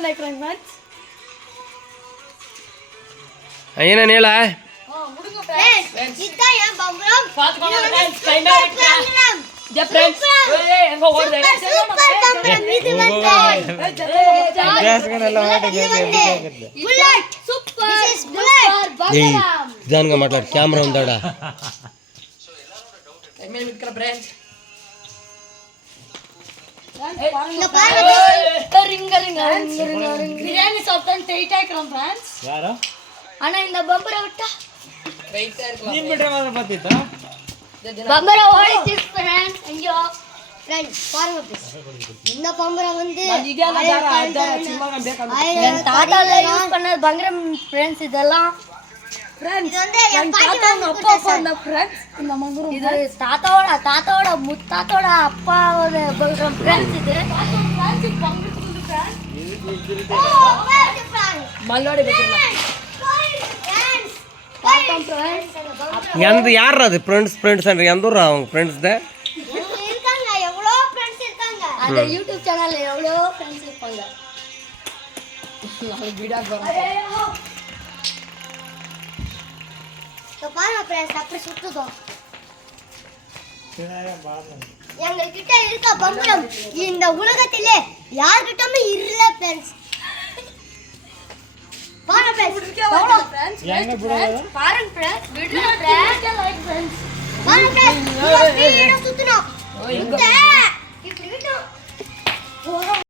நினைக்கிறேன் ஃப்ரெண்ட்ஸ். என்ன நீல முடிங்க ஃப்ரெண்ட்ஸ். இதான் ஏன் பம்பரம் பாத்துக்கோங்க ஃப்ரெண்ட்ஸ். கைமா வைக்கிறேன். ஜெ ஃப்ரெண்ட்ஸ். ஏய் எங்க ஓடுது? சூப்பர் பம்பரம் இது வந்து கேஸ்க்கு நல்ல வாட்ட கேக்குது. Bullet super. this is bullet பம்பரம். నిదానంగా మాట్లాడు కెమెరా ఉందాడా கைமா வைக்கிறேன் ஃப்ரெண்ட்ஸ். இங்க பாருங்க ரிங் பிரியாணி சாப்பிட்டா டைட் ஆயிக்கிறோம் ஃப்ரெண்ட்ஸ். யாரோ ஆனா இந்த பம்பரை விட்டா வெயிட்டா இருக்கலாம். நீ ಬಿಟ್ರೆ ಮಾತ್ರ ಬತ್ತಿತ್ತಾ பம்பரை ஓடிச்சு ஃப்ரெண்ட்ஸ். ஐயோ ஃப்ரெண்ட்ஸ் பாருங்க ப்ளீஸ். இந்த பம்பரை வந்து என் தாத்தால யூஸ் பண்ண பங்கரம் ஃப்ரெண்ட்ஸ். இதெல்லாம் இது வந்து என் தாத்தா பாட்டி அப்பா பண்ண ஃப்ரெண்ட்ஸ். இந்த மங்கரம் இது தாத்தாவோட முத்தாத்தோட அப்பாவோட பங்கரம் ஃப்ரெண்ட்ஸ். இது ஃப்ரெண்ட்ஸ் பங்கரம் ஃப்ரெண்ட்ஸ். மல்லோட பேசுறேன் பாத்தம் ஃப்ரெண்ட்ஸ். ఎంత యార్ అది ఫ్రెండ్స్ అంటే ఎందరు அவங்க ఫ్రెండ్స్ దే இருக்காங்க எவ்வளோ ஃப்ரெண்ட்ஸ் இருக்காங்க. அந்த யூடியூப் சேனல்ல எவ்வளோ ஃப்ரெண்ட்ஸ் இருப்பாங்க. நாளைக்கு வீடியோ போறோம். இங்க பாருங்க ஃப்ரெண்ட்ஸ் அப்படி சுத்துதோ. எங்க கிட்ட இருக்க பம்பரம் இந்த உலகத்திலே யார்கிட்டயுமே இல்ல ஃப்ரெண்ட்ஸ். பாருங்க ஃப்ரெண்ட்ஸ் எவ்வளோ ஃப்ரெண்ட்ஸ் பாருங்க ஃப்ரெண்ட்ஸ் வீடியோ லைக் ஃப்ரெண்ட்ஸ். பாருங்க ஃப்ரெண்ட்ஸ் சுத்தணும். இப்படி விட்டோம்.